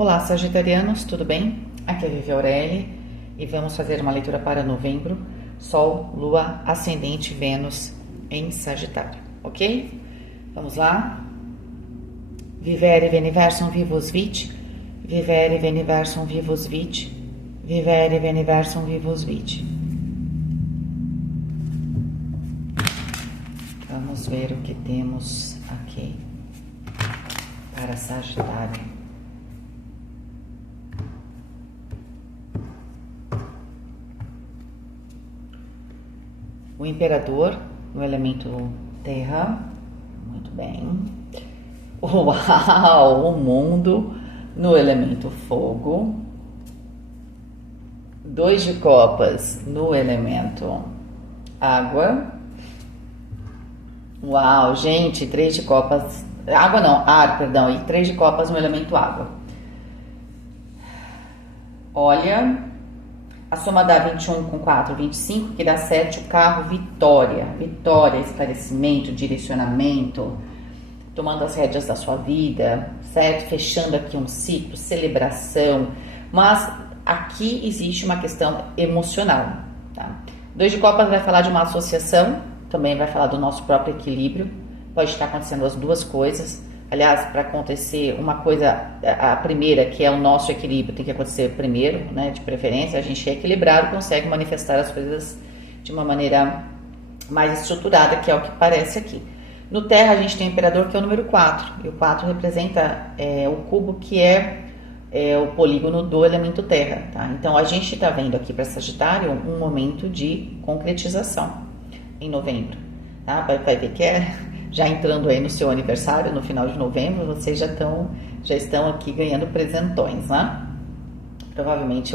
Olá, sagitarianos, tudo bem? Aqui é Vivi Aureli e vamos fazer uma leitura para novembro, Sol, Lua, Ascendente, Vênus em Sagitário, ok? Vamos lá? Vivere veniversum vivus vit, vivere veniversum vivus vit, vivere veniversum vivus vit. Vamos ver o que temos aqui para Sagitário. O Imperador no elemento terra, muito bem. Uau, o Mundo no elemento fogo. 2 de copas no elemento água. Uau, gente, 3 de copas, água não, ar, perdão, e 3 de copas no elemento água. Olha, a soma dá 21 com 4, 25, que dá 7, o carro, vitória. Vitória, esclarecimento, direcionamento, tomando as rédeas da sua vida, certo? Fechando aqui um ciclo, celebração. Mas aqui existe uma questão emocional, tá? 2 de copas vai falar de uma associação, também vai falar do nosso próprio equilíbrio. Pode estar acontecendo as duas coisas. Aliás, para acontecer uma coisa, a primeira, que é o nosso equilíbrio, tem que acontecer primeiro, né? De preferência, a gente é equilibrado, consegue manifestar as coisas de uma maneira mais estruturada, que é o que parece aqui. No Terra, a gente tem o Imperador, que é o número 4, e o 4 representa o cubo, que é o polígono do elemento Terra, tá? Então, a gente está vendo aqui para Sagitário um momento de concretização em novembro, tá? Vai ver que já entrando aí no seu aniversário, no final de novembro, vocês já estão aqui ganhando presentões, né? Provavelmente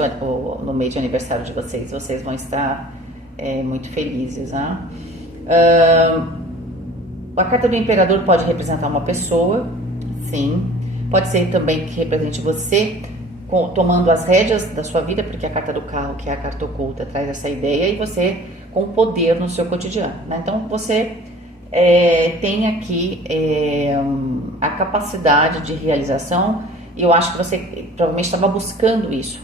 no mês de aniversário de vocês vão estar muito felizes, né? A carta do Imperador pode representar uma pessoa, sim. Pode ser também que represente você tomando as rédeas da sua vida, porque a carta do carro, que é a carta oculta, traz essa ideia, e você com poder no seu cotidiano, né? Então, você tem aqui a capacidade de realização, e eu acho que você provavelmente estava buscando isso,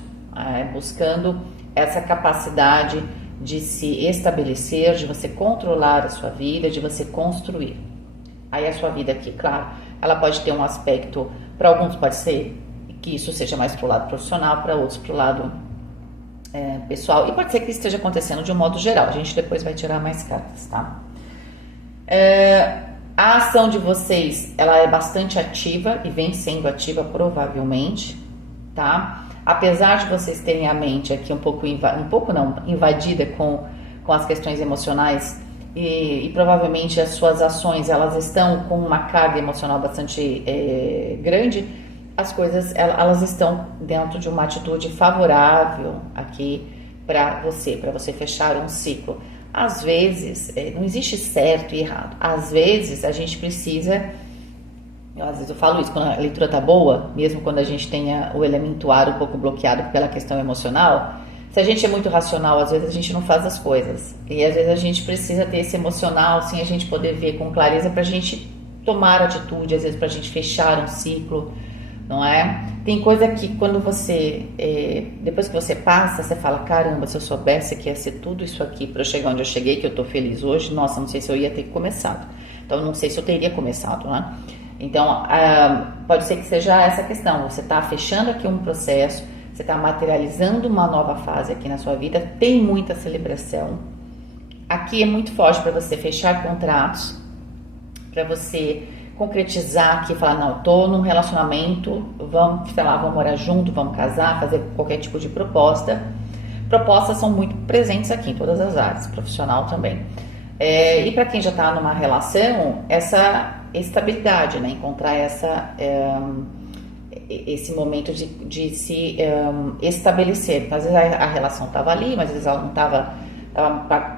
buscando essa capacidade de se estabelecer, de você controlar a sua vida, de você construir. Aí a sua vida aqui, claro, ela pode ter um aspecto, para alguns pode ser que isso seja mais para o lado profissional, para outros para o lado pessoal, e pode ser que isso esteja acontecendo de um modo geral. A gente depois vai tirar mais cartas, tá? A ação de vocês, ela é bastante ativa e vem sendo ativa provavelmente, tá? Apesar de vocês terem a mente aqui invadida com as questões emocionais, e provavelmente as suas ações, elas estão com uma carga emocional bastante grande, as coisas, elas estão dentro de uma atitude favorável aqui para você fechar um ciclo. Às vezes, não existe certo e errado. Às vezes, a gente precisa... Às vezes eu falo isso, quando a leitura tá boa, mesmo quando a gente tenha o elemento ar um pouco bloqueado pela questão emocional, se a gente é muito racional, às vezes a gente não faz as coisas. E às vezes a gente precisa ter esse emocional, assim, a gente poder ver com clareza pra gente tomar atitude, às vezes pra gente fechar um ciclo, não é? Tem coisa que quando você, depois que você passa, você fala, caramba, se eu soubesse que ia ser tudo isso aqui para eu chegar onde eu cheguei, que eu tô feliz hoje, nossa, não sei se eu ia ter começado. Então, não sei se eu teria começado, né? Então, pode ser que seja essa questão, você tá fechando aqui um processo, você tá materializando uma nova fase aqui na sua vida, tem muita celebração. Aqui é muito forte para você fechar contratos, para você concretizar aqui, falar, não, tô num relacionamento, vamos morar junto, vamos casar, fazer qualquer tipo de proposta. Propostas são muito presentes aqui em todas as áreas, profissional também. E para quem já está numa relação, essa estabilidade, né? Encontrar esse momento de se estabelecer. Às vezes a relação estava ali, mas às vezes ela não estava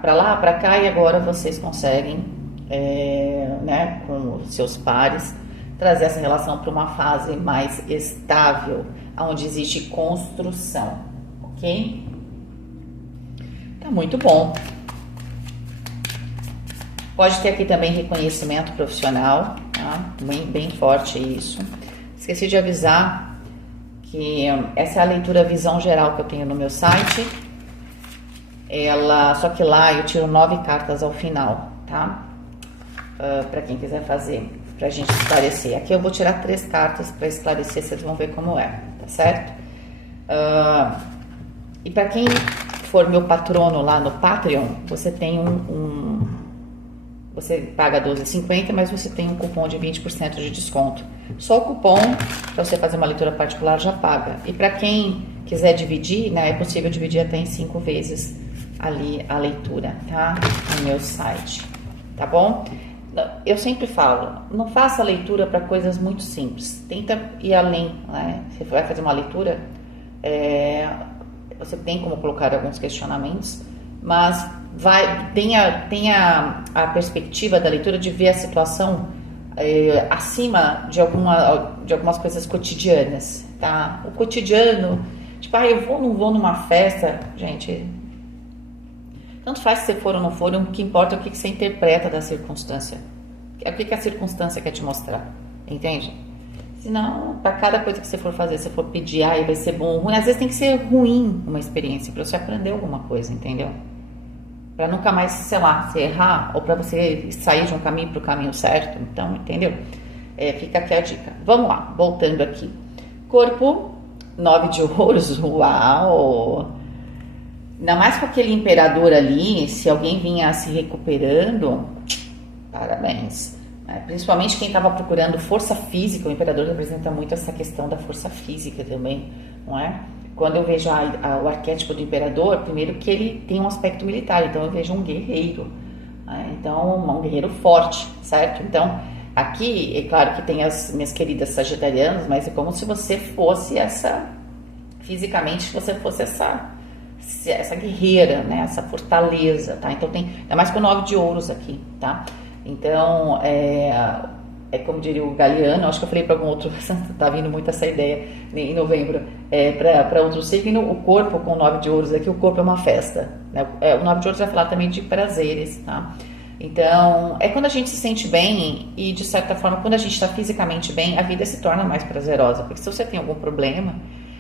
para lá, para cá, e agora vocês conseguem, né, com os seus pares, trazer essa relação para uma fase mais estável, onde existe construção, ok? Tá muito bom. Pode ter aqui também reconhecimento profissional, tá? Bem forte isso. Esqueci de avisar que essa é a leitura visão geral que eu tenho no meu site. Só que lá eu tiro 9 cartas ao final, tá? Para quem quiser fazer, pra gente esclarecer. Aqui eu vou tirar 3 cartas para esclarecer, vocês vão ver como é, tá certo? E para quem for meu patrono lá no Patreon, você tem você paga R$12,50, mas você tem um cupom de 20% de desconto. Só o cupom, para você fazer uma leitura particular, já paga. E para quem quiser dividir, né, é possível dividir até em 5 vezes ali a leitura, tá? No meu site, tá bom? Eu sempre falo, não faça leitura para coisas muito simples. Tenta ir além, né? Você vai fazer uma leitura, você tem como colocar alguns questionamentos, mas tenha a perspectiva da leitura de ver a situação acima de algumas coisas cotidianas, tá? O cotidiano, tipo, eu vou ou não vou numa festa, gente, tanto faz se você for ou não for, o que importa é o que você interpreta da circunstância, o que a circunstância quer te mostrar, entende? Senão, para cada coisa que você for fazer, se for pedir, vai ser bom ou ruim, às vezes tem que ser ruim uma experiência, para você aprender alguma coisa, entendeu? Para nunca mais, sei lá, se errar, ou para você sair de um caminho para o caminho certo. Então, entendeu? Fica aqui a dica. Vamos lá, voltando aqui. Corpo, 9 de ouros, uau! Ainda mais com aquele imperador ali, se alguém vinha se recuperando, parabéns. Principalmente quem estava procurando força física, o imperador representa muito essa questão da força física também, não é? Quando eu vejo o arquétipo do imperador, primeiro que ele tem um aspecto militar, então eu vejo um guerreiro, né? Então um guerreiro forte, certo? Então aqui, é claro que tem as minhas queridas sagitarianas, mas é como se você fosse fisicamente você fosse essa guerreira, né? Essa fortaleza, tá? Então ainda mais com o 9 de ouros aqui, tá? Então como diria o Galeano, acho que eu falei para algum outro, tá vindo muito essa ideia em novembro, para outro signo, o corpo com 9 de ouros aqui, o corpo é uma festa, né? O 9 de ouros vai falar também de prazeres, tá? Então, quando a gente se sente bem e, de certa forma, quando a gente está fisicamente bem, a vida se torna mais prazerosa, porque se você tem algum problema,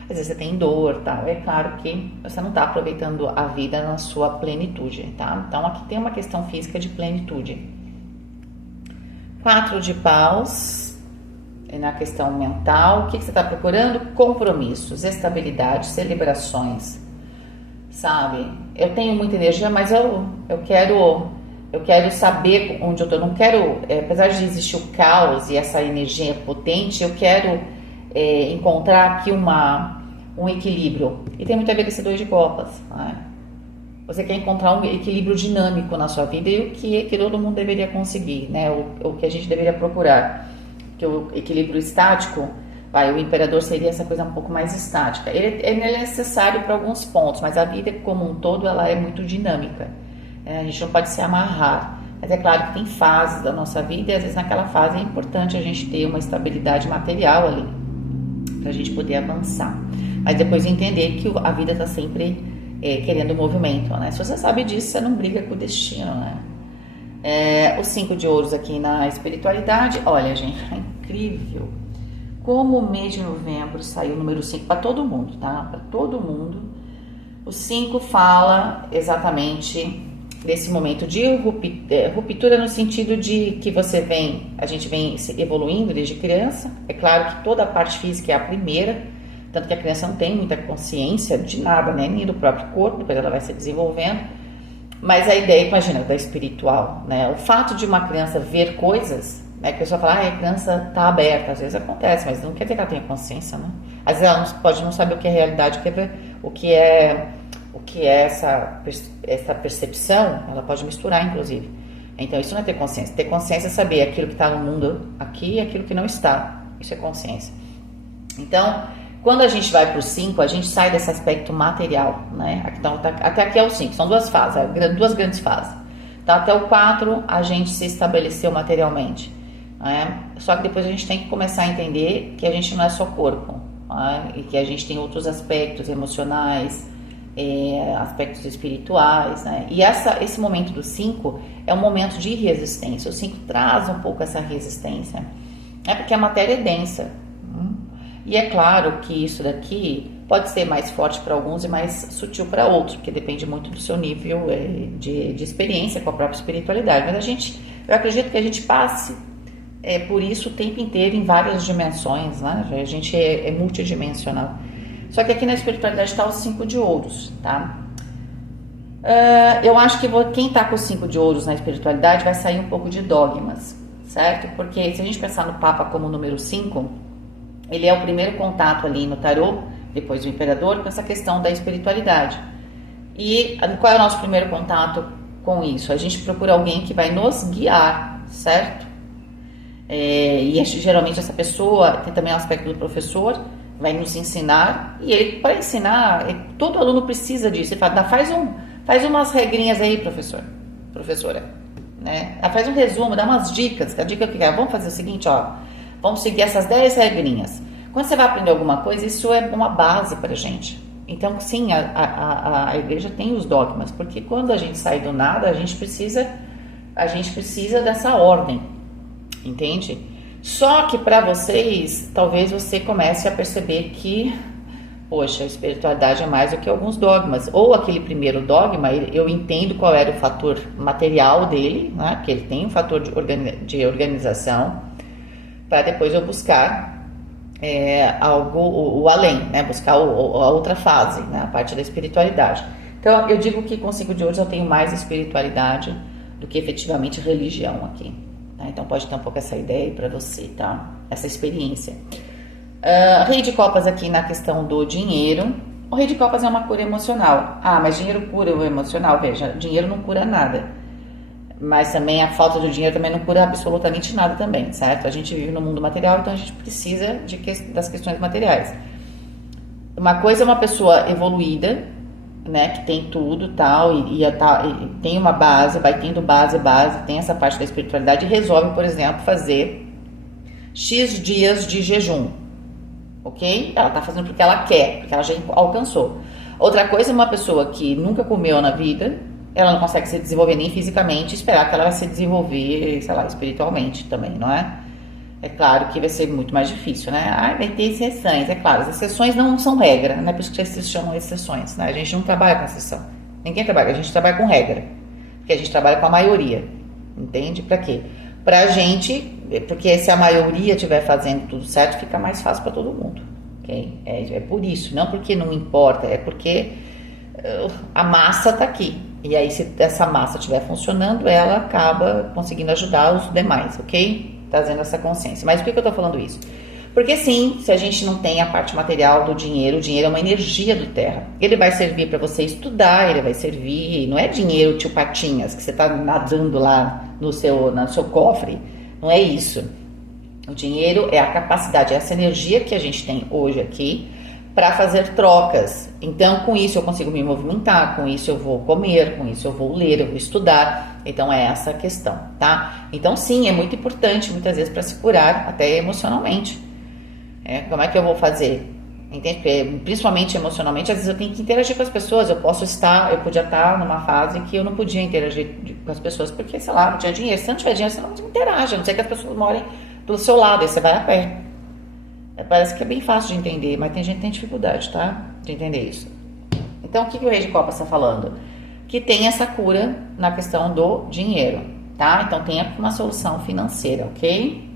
às vezes você tem dor, tá? É claro que você não está aproveitando a vida na sua plenitude, tá? Então, aqui tem uma questão física de plenitude. 4 de paus, na questão mental, o que você está procurando? Compromissos, estabilidade, celebrações, sabe? Eu tenho muita energia, mas eu quero saber onde eu estou, não quero, apesar de existir o caos e essa energia potente, eu quero encontrar aqui um equilíbrio, e tem muito a ver com esse 2 de copas, né? Você quer encontrar um equilíbrio dinâmico na sua vida e o que todo mundo deveria conseguir, né? O que a gente deveria procurar. Que o equilíbrio estático, o imperador seria essa coisa um pouco mais estática. Ele é necessário para alguns pontos, mas a vida como um todo ela é muito dinâmica. A gente não pode se amarrar. Mas é claro que tem fases da nossa vida e às vezes naquela fase é importante a gente ter uma estabilidade material ali, para a gente poder avançar. Mas depois entender que a vida está sempre querendo movimento, né? Se você sabe disso, você não briga com o destino, né? O 5 de ouros aqui na espiritualidade, olha, gente, é incrível como o mês de novembro saiu o número 5 para todo mundo, tá? Para todo mundo. O 5 fala exatamente desse momento de ruptura no sentido de que a gente vem evoluindo desde criança. É claro que toda a parte física é a primeira, tanto que a criança não tem muita consciência de nada, né? Nem do próprio corpo, depois ela vai se desenvolvendo. Mas a ideia, imagina, da espiritual, né? O fato de uma criança ver coisas, né? Que a pessoa fala, a criança está aberta, às vezes acontece, mas não quer dizer que ela tenha consciência, né? Às vezes ela pode não saber o que é realidade, o que é essa percepção, ela pode misturar, inclusive. Então, isso não é ter consciência. Ter consciência é saber aquilo que está no mundo aqui e aquilo que não está. Isso é consciência. Então, quando a gente vai para o 5, a gente sai desse aspecto material, né? Então, até aqui é o 5, são 2 fases, duas grandes fases. Então, até o 4, a gente se estabeleceu materialmente, né? Só que depois a gente tem que começar a entender que a gente não é só corpo, né? E que a gente tem outros aspectos emocionais, aspectos espirituais, né? E esse momento do 5 é um momento de resistência. O 5 traz um pouco essa resistência, porque a matéria é densa. E é claro que isso daqui pode ser mais forte para alguns e mais sutil para outros, porque depende muito do seu nível de experiência com a própria espiritualidade. Mas eu acredito que a gente passe por isso o tempo inteiro em várias dimensões, né? A gente é multidimensional. Só que aqui na espiritualidade está os 5 de ouros, tá? Eu acho que quem está com os 5 de ouros na espiritualidade vai sair um pouco de dogmas, certo? Porque se a gente pensar no Papa como número 5, ele é o primeiro contato ali no tarô, depois do imperador, com essa questão da espiritualidade. E qual é o nosso primeiro contato com isso? A gente procura alguém que vai nos guiar, certo? E geralmente essa pessoa tem também o aspecto do professor, vai nos ensinar, e ele, para ensinar, todo aluno precisa disso. Ele fala, faz umas regrinhas aí, professora, né? Faz um resumo, dá umas dicas. A dica que é, vamos fazer o seguinte, ó, vamos seguir essas 10 regrinhas. Quando você vai aprender alguma coisa, isso é uma base pra gente. Então, sim, a igreja tem os dogmas, porque quando a gente sai do nada, a gente precisa dessa ordem, entende? Só que para vocês, talvez você comece a perceber que, poxa, a espiritualidade é mais do que alguns dogmas. Ou aquele primeiro dogma, eu entendo qual era o fator material dele, né? Que ele tem um fator de organização, para depois eu buscar o além, né? Buscar a outra fase, né? A parte da espiritualidade. Então, eu digo que com 5 de ouros eu tenho mais espiritualidade do que efetivamente religião aqui. Tá? Então, pode ter um pouco essa ideia aí para você, tá? Essa experiência. Rei de Copas aqui na questão do dinheiro. O Rei de Copas é uma cura emocional. Mas dinheiro cura o emocional? Veja, dinheiro não cura nada. Mas também a falta do dinheiro também não cura absolutamente nada também, certo? A gente vive no mundo material, então a gente precisa das questões materiais. Uma coisa é uma pessoa evoluída, né, que tem tudo tal, e tem uma base, vai tendo base, tem essa parte da espiritualidade e resolve, por exemplo, fazer X dias de jejum, ok? Ela tá fazendo porque ela quer, porque ela já alcançou. Outra coisa é uma pessoa que nunca comeu na vida, ela não consegue se desenvolver nem fisicamente, esperar que ela vai se desenvolver, sei lá, espiritualmente também, não é? É claro que vai ser muito mais difícil, né? Vai ter exceções, é claro, as exceções não são regra, não é por isso que se chamam exceções, né? A gente não trabalha com exceção, ninguém trabalha, a gente trabalha com regra, porque a gente trabalha com a maioria, entende? Pra quê? Pra gente, porque se a maioria estiver fazendo tudo certo, fica mais fácil pra todo mundo, ok? É por isso, não porque não importa, é porque a massa tá aqui. E aí, se essa massa estiver funcionando, ela acaba conseguindo ajudar os demais, ok? Trazendo essa consciência. Mas por que eu tô falando isso? Porque sim, se a gente não tem a parte material do dinheiro, o dinheiro é uma energia do terra. Ele vai servir para você estudar, ele vai servir, não é dinheiro tio Patinhas, que você tá nadando lá no seu cofre. Não é isso. O dinheiro é a capacidade, é essa energia que a gente tem hoje aqui, para fazer trocas. Então, com isso eu consigo me movimentar, com isso eu vou comer, com isso eu vou ler, eu vou estudar. Então, é essa a questão, tá? Então, sim, é muito importante, muitas vezes, para se curar, até emocionalmente. Como é que eu vou fazer? Entende? Porque, principalmente emocionalmente, às vezes eu tenho que interagir com as pessoas. Eu podia estar numa fase que eu não podia interagir com as pessoas, porque, sei lá, não tinha dinheiro. Se não tiver dinheiro, você não interage, a não ser que as pessoas morem do seu lado, aí você vai a pé. Parece que é bem fácil de entender, mas tem gente que tem dificuldade, tá? De entender isso. Então, o que o Rei de Copas está falando? Que tem essa cura na questão do dinheiro, tá? Então, tem uma solução financeira, ok?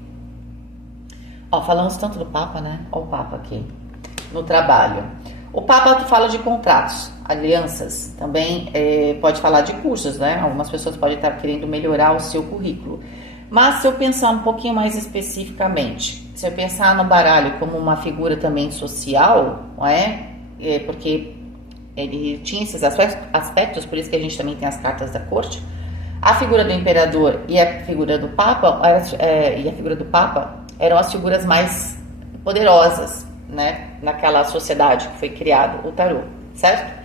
Falamos tanto do Papa, né? Olha o Papa aqui, no trabalho. O Papa fala de contratos, alianças, também pode falar de cursos, né? Algumas pessoas podem estar querendo melhorar o seu currículo. Mas se eu pensar um pouquinho mais especificamente, se eu pensar no baralho como uma figura também social, não é? Porque ele tinha esses aspectos, por isso que a gente também tem as cartas da corte. A figura do imperador e a figura do Papa, eram as figuras mais poderosas, né? Naquela sociedade que foi criado o tarô, certo?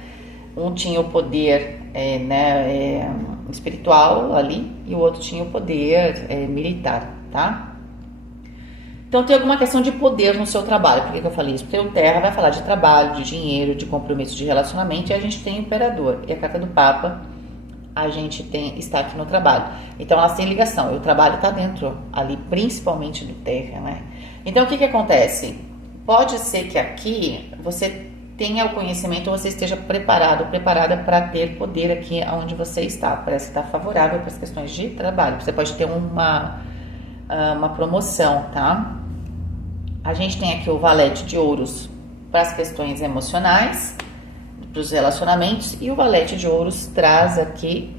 Um tinha o poder espiritual ali e o outro tinha o poder militar, tá? Então tem alguma questão de poder no seu trabalho. Por que eu falei isso? Porque o Terra vai falar de trabalho, de dinheiro, de compromisso, de relacionamento, e a gente tem o Imperador. E a carta do Papa, a gente está aqui no trabalho. Então elas têm ligação, e o trabalho está dentro ali, principalmente do Terra, né? Então o que acontece? Pode ser que aqui você tenha o conhecimento, você esteja preparado, preparada para ter poder aqui onde você está. Parece que está favorável para as questões de trabalho. Você pode ter uma promoção, tá? A gente tem aqui o valete de ouros para as questões emocionais, para os relacionamentos, e o valete de ouros traz aqui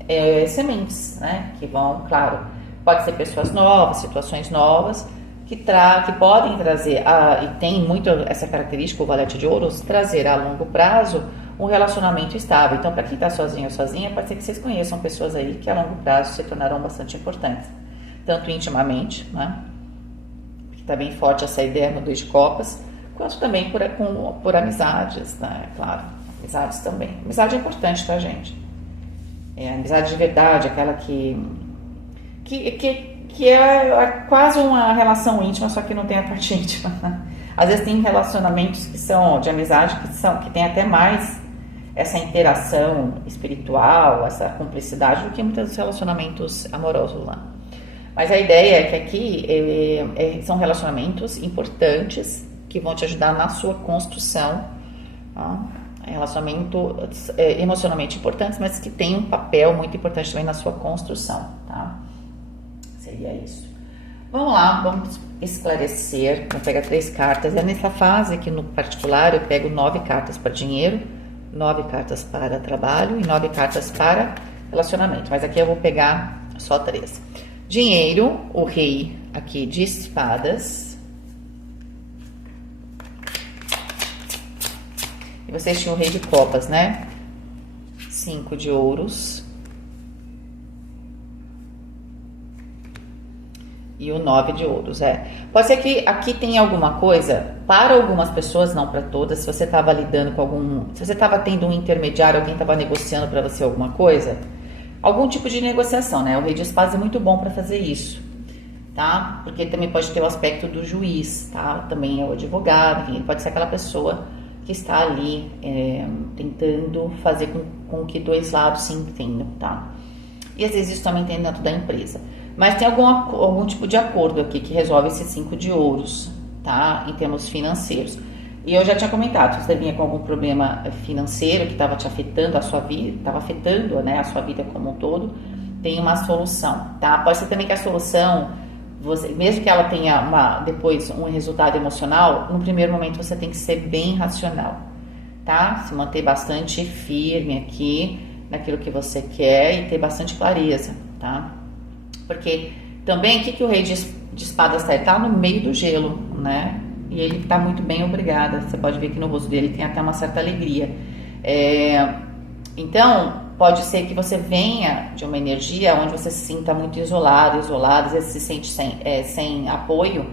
sementes, né? Que vão, claro, pode ser pessoas novas, situações novas, que podem trazer, e tem muito essa característica, o valete de ouros, trazer a longo prazo um relacionamento estável. Então, para quem está sozinho ou sozinha, pode ser que vocês conheçam pessoas aí que a longo prazo se tornarão bastante importantes, tanto intimamente, né? Que está bem forte essa ideia no 2 de copas, quanto também por amizades, né? Claro, amizades também. Amizade é importante, tá, gente? Amizade de verdade, aquela que é quase uma relação íntima, só que não tem a parte íntima. Às vezes tem relacionamentos que são de amizade, que tem até mais essa interação espiritual, essa cumplicidade, do que muitos relacionamentos amorosos lá. Mas a ideia é que aqui são relacionamentos importantes que vão te ajudar na sua construção, tá? Relacionamentos emocionalmente importantes, mas que tem um papel muito importante também na sua construção, tá? Seria isso. Vamos lá, vamos esclarecer. Vou pegar 3 cartas. Nessa fase aqui no particular, eu pego 9 cartas para dinheiro, 9 cartas para trabalho e 9 cartas para relacionamento. Mas aqui eu vou pegar só 3. Dinheiro, o rei aqui de espadas. E vocês tinham o rei de copas, né? 5 de ouros. E o 9 de ouros, Pode ser que aqui tenha alguma coisa, para algumas pessoas, não para todas, se você estava lidando com se você estava tendo um intermediário, alguém estava negociando para você alguma coisa, algum tipo de negociação, né? O rei de espadas é muito bom para fazer isso, tá? Porque também pode ter o aspecto do juiz, tá? Também é o advogado, enfim, pode ser aquela pessoa que está ali tentando fazer com que 2 lados se entendam, tá? E às vezes isso também tem dentro da empresa. Mas tem algum tipo de acordo aqui que resolve esses 5 de ouros, tá? Em termos financeiros. E eu já tinha comentado, se você vinha com algum problema financeiro que estava te afetando a sua vida, estava afetando, né, a sua vida como um todo, tem uma solução, tá? Pode ser também que a solução, mesmo que ela tenha depois um resultado emocional, no primeiro momento você tem que ser bem racional, tá? Se manter bastante firme aqui naquilo que você quer e ter bastante clareza, tá? Porque também o que o rei de espadas está? Ele está no meio do gelo, né? E ele está muito bem, obrigada. Você pode ver que no rosto dele tem até uma certa alegria. Então, pode ser que você venha de uma energia onde você se sinta muito isolado, às vezes se sente sem apoio.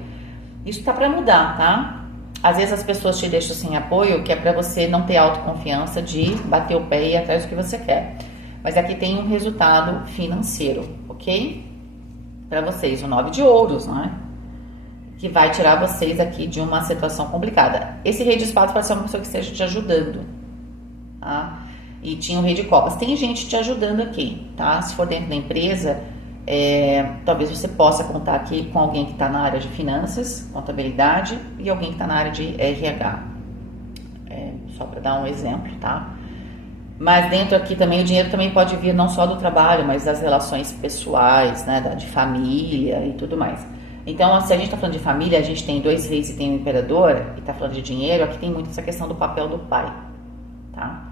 Isso está para mudar, tá? Às vezes as pessoas te deixam sem apoio, que é para você não ter autoconfiança de bater o pé e ir atrás do que você quer. Mas aqui tem um resultado financeiro, ok? Para vocês, o 9 de ouros, né? Que vai tirar vocês aqui de uma situação complicada. Esse rei de espadas pode ser uma pessoa que esteja te ajudando, tá? E tinha o rei de copas. Tem gente te ajudando aqui, tá? Se for dentro da empresa, talvez você possa contar aqui com alguém que está na área de finanças, contabilidade, e alguém que está na área de RH. Só para dar um exemplo, tá? Mas dentro aqui também, o dinheiro também pode vir não só do trabalho, mas das relações pessoais, né, de família e tudo mais. Então, se a gente está falando de família, a gente tem 2 reis e tem um imperador, e está falando de dinheiro, aqui tem muito essa questão do papel do pai, tá?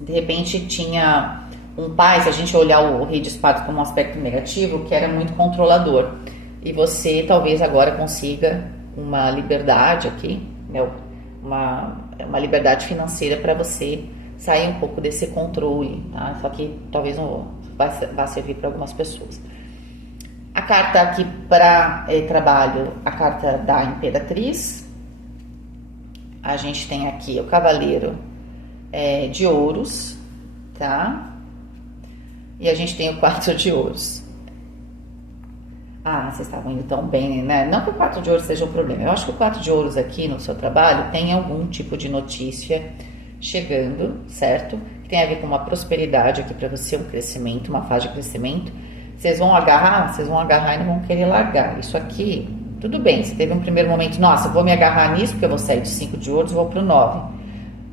De repente tinha um pai, se a gente olhar o rei de espadas como um aspecto negativo, que era muito controlador. E você talvez agora consiga uma liberdade aqui, né, uma liberdade financeira para você sair um pouco desse controle, tá? Só que talvez não vá servir para algumas pessoas. A carta aqui para trabalho, a carta da Imperatriz. A gente tem aqui o Cavaleiro de Ouros, tá? E a gente tem o 4 de Ouros. Ah, vocês estavam indo tão bem, né? Não que o 4 de Ouros seja um problema. Eu acho que o 4 de Ouros aqui no seu trabalho tem algum tipo de notícia chegando, certo? Que tem a ver com uma prosperidade aqui para você, um crescimento, uma fase de crescimento. Vocês vão agarrar e não vão querer largar. Isso aqui Tudo bem, você teve um primeiro momento, nossa, eu vou me agarrar nisso, porque eu vou sair de 5 de ouros e vou pro 9.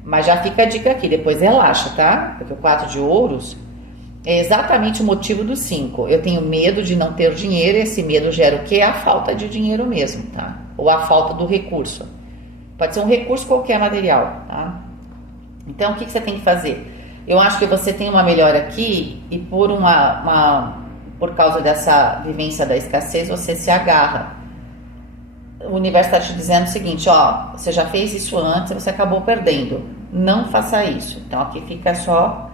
Mas já fica a dica aqui, depois relaxa, tá? Porque o 4 de ouros é exatamente o motivo do 5. Eu tenho medo de não ter dinheiro, e esse medo gera o quê? A falta de dinheiro mesmo, tá? Ou a falta do recurso. Pode ser um recurso qualquer material, tá? Então, o que você tem que fazer? Eu acho que você tem uma melhora aqui e por causa dessa vivência da escassez, você se agarra. O universo está te dizendo o seguinte, ó, você já fez isso antes, você acabou perdendo. Não faça isso. Então, aqui fica só,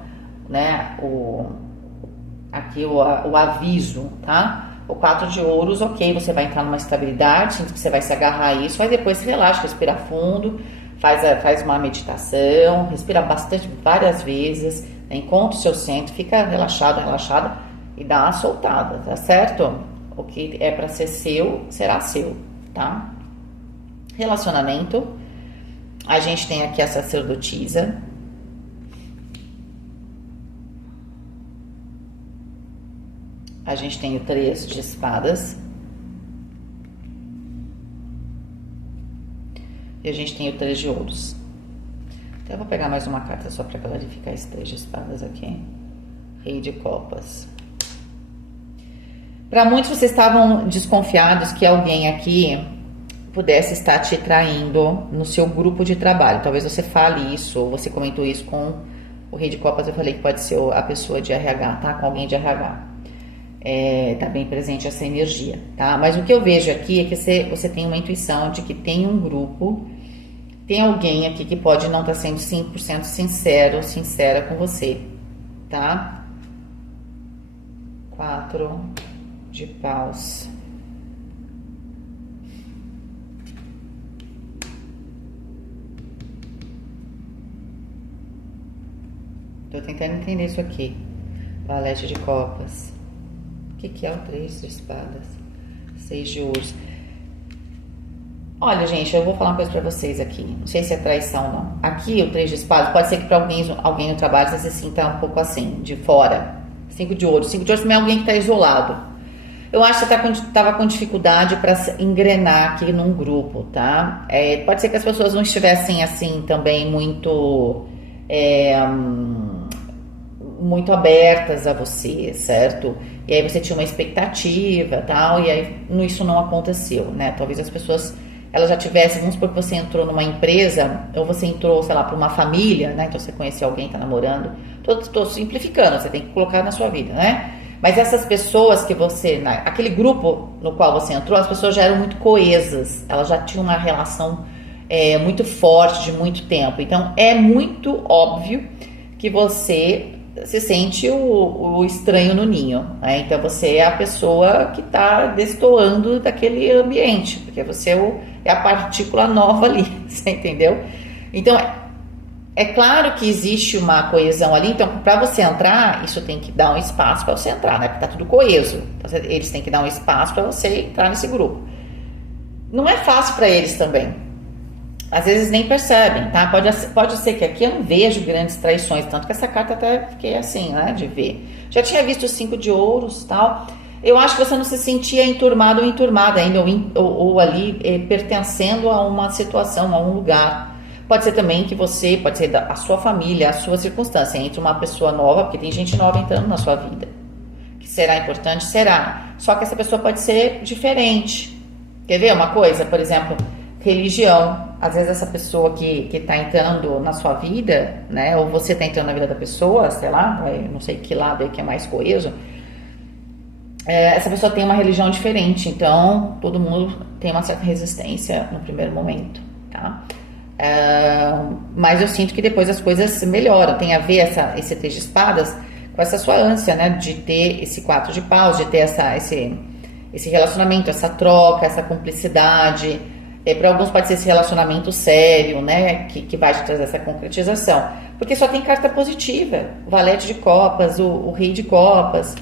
né, o aviso, tá? O 4 de ouros, ok, você vai entrar numa estabilidade, sinto que você vai se agarrar a isso, aí depois relaxa, respira fundo, faz uma meditação, respira bastante, várias vezes, né, encontra o seu centro, fica relaxada e dá uma soltada, tá certo? O que é para ser seu, será seu, tá? Relacionamento, a gente tem aqui a sacerdotisa. A gente tem o 3 de espadas. E a gente tem o 3 de ouros. Então eu vou pegar mais uma carta só para clarificar esse 3 de espadas aqui. Rei de copas. Para muitos vocês estavam desconfiados que alguém aqui pudesse estar te traindo no seu grupo de trabalho. Talvez você fale isso, ou você comentou isso com o Rei de Copas. Eu falei que pode ser a pessoa de RH, tá? Com alguém de RH. Tá bem presente essa energia, tá? Mas o que eu vejo aqui é que você tem uma intuição de que tem um grupo, tem alguém aqui que pode não estar sendo 100% sincero, sincera com você, tá? 4 de paus. Tô tentando entender isso aqui. Valete de copas. O que é o 3 de espadas? 6 de ouros. Olha, gente, eu vou falar uma coisa pra vocês aqui. Não sei se é traição ou não. Aqui, o 3 de espadas, pode ser que pra alguém no trabalho você se sinta um pouco assim, de fora. 5 de ouros. 5 de ouros também é alguém que tá isolado. Eu acho que você tava com dificuldade pra engrenar aqui num grupo, tá? Pode ser que as pessoas não estivessem assim também muito abertas a você, certo? E aí você tinha uma expectativa, tal, e aí isso não aconteceu, né? Talvez as pessoas, elas já tivessem, vamos supor que você entrou numa empresa, ou você entrou, sei lá, para uma família, né? Então você conheceu alguém, tá namorando. Tô simplificando, você tem que colocar na sua vida, né? Mas essas pessoas que aquele grupo no qual você entrou, as pessoas já eram muito coesas, elas já tinham uma relação muito forte de muito tempo. Então é muito óbvio que você se sente o estranho no ninho, né? Então você é a pessoa que está destoando daquele ambiente, porque você é a partícula nova ali, você entendeu? Então é claro que existe uma coesão ali, então para você entrar, isso tem que dar um espaço para você entrar, né? Porque tá tudo coeso, então, eles têm que dar um espaço para você entrar nesse grupo. Não é fácil para eles também. Às vezes nem percebem, tá? Pode ser que aqui eu não vejo grandes traições, tanto que essa carta até fiquei assim, né, de ver. Já tinha visto o 5 de ouros e tal. Eu acho que você não se sentia enturmado ou enturmada ainda, ou ali pertencendo a uma situação, a um lugar. Pode ser também que pode ser a sua família, a sua circunstância, entre uma pessoa nova, porque tem gente nova entrando na sua vida. Que será importante? Será. Só que essa pessoa pode ser diferente. Quer ver uma coisa? Por exemplo, religião. Às vezes essa pessoa que está entrando na sua vida, né, ou você está entrando na vida da pessoa, sei lá, não sei que lado é que é mais coeso, essa pessoa tem uma religião diferente, então todo mundo tem uma certa resistência no primeiro momento, tá? Mas eu sinto que depois as coisas melhoram. Tem a ver esse 3 de espadas com essa sua ânsia, né, de ter esse 4 de paus, de ter esse relacionamento, essa troca, essa cumplicidade. Para alguns pode ser esse relacionamento sério, né, que vai te trazer essa concretização, porque só tem carta positiva, o valete de copas, o rei de copas.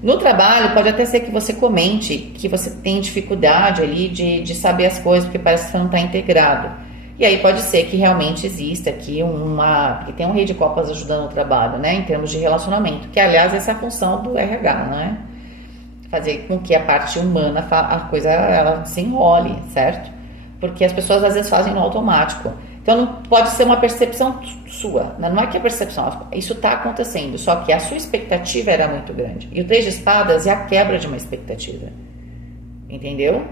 No trabalho pode até ser que você comente que você tem dificuldade ali de saber as coisas, porque parece que você não está integrado, e aí pode ser que realmente exista aqui porque tem um rei de copas ajudando o trabalho, né, em termos de relacionamento, que aliás essa é a função do RH, né, fazer com que a parte humana, a coisa, ela se enrole, certo? Porque as pessoas às vezes fazem no automático. Então não pode ser uma percepção sua, né? Não é que a percepção, isso está acontecendo, só que a sua expectativa era muito grande. E o Três de Espadas é a quebra de uma expectativa, entendeu?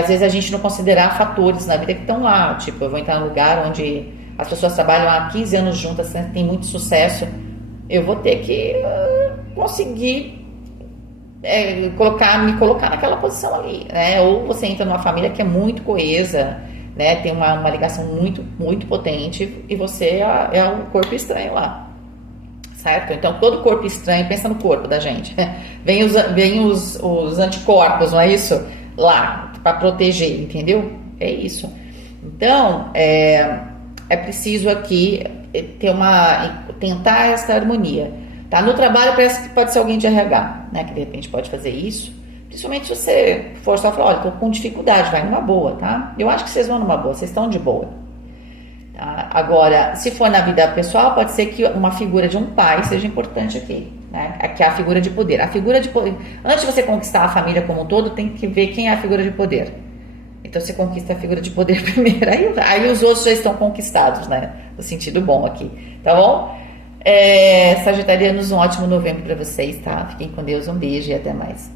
Às vezes a gente não considerar fatores na vida que estão lá, tipo, eu vou entrar num lugar onde as pessoas trabalham há 15 anos juntas, né, tem muito sucesso, eu vou ter que conseguir me colocar naquela posição ali, né? Ou você entra numa família que é muito coesa, né? Tem uma ligação muito, muito potente e você é um corpo estranho lá, certo? Então todo corpo estranho, pensa no corpo da gente, vem os anticorpos, não é isso? Lá, para proteger, entendeu? É isso. Então, é preciso aqui tentar essa harmonia, tá? No trabalho parece que pode ser alguém de RH, né? Que de repente pode fazer isso. Principalmente se você for só falar, olha, tô com dificuldade, vai numa boa, tá? Eu acho que vocês vão numa boa, vocês estão de boa. Tá? Agora, se for na vida pessoal, pode ser que uma figura de um pai seja importante aqui, né? Que é a figura de poder. A figura de poder, antes de você conquistar a família como um todo, tem que ver quem é a figura de poder. Então você conquista a figura de poder primeiro, aí os outros já estão conquistados, né? No sentido bom aqui, tá bom? Sagitarianos, um ótimo novembro para vocês, tá? Fiquem com Deus, um beijo e até mais.